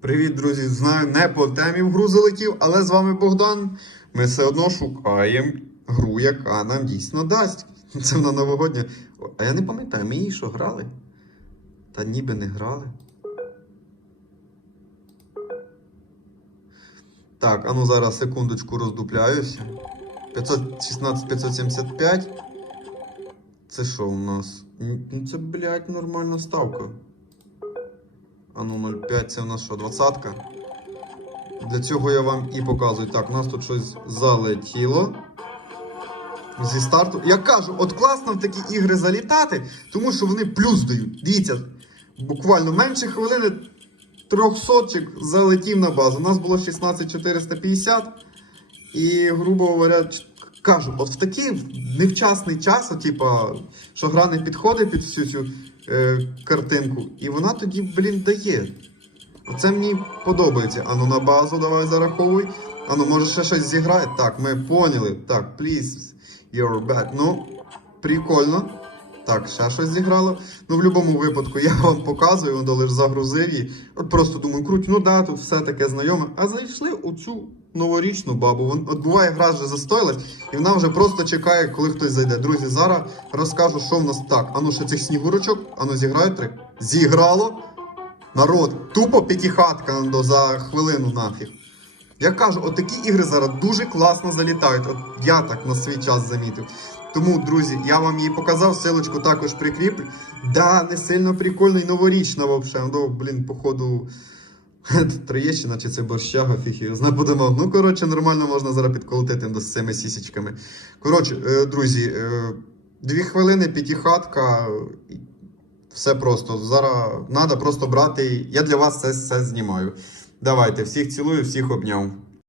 Привіт, друзі! Знаю, не по темі в гру залетів, але з вами Богдан. Ми все одно шукаємо гру, яка нам дійсно дасть. Це вона новогодня. А я не пам'ятаю, ми її що грали? Та ніби не грали. Так, а ну зараз секундочку роздупляюся. 516 575. Це що у нас? Ну це, блядь, нормальна ставка. А ну 0,5 це у нас що, двадцятка? Для цього я вам і показую. Так, у нас тут щось залетіло. Зі старту. Я кажу, от класно в такі ігри залітати, тому що вони плюс дають. Дивіться, буквально менше хвилини 300 залетів на базу. У нас було 16450. І, грубо говоря, кажу, от в такий невчасний час, типу що гра не підходить під всю цю е, картинку, і вона тоді, блін, дає. Оце мені подобається. Ану на базу давай зараховуй. Ану, може ще щось зіграє? Так, ми поняли. Так, please, you're bad. Ну, прикольно. Так, ще щось зіграло. Ну, в будь-якому випадку я вам показую, воно лише загрузив її. От просто думаю, круть, ну да, тут все таке знайоме. А зайшли у цю новорічну бабу. Вон, от буває, гра вже застоїлась, і вона вже просто чекає, коли хтось зайде. Друзі, зараз розкажу, що в нас так. Ану, ще цих снігурочок, ану, зіграють три. Зіграло. Народ, тупо п'ятихатка за хвилину нафіг. Я кажу, от такі ігри зараз дуже класно залітають. От я так на свій час замітив. Тому, друзі, я вам її показав, силочку також прикріплю. Да, не сильно прикольно і новорічна взагалі. Ну, блін, походу. Троєщина чи це борщага, його зна будемо. Ну, коротше, нормально можна зараз підколотити з цими сісічками. Коротше, е, друзі, е, дві хвилини, п'ятихатка. Все просто. Зараз треба просто брати. Я для вас це все знімаю. Давайте, всіх цілую, всіх обняв.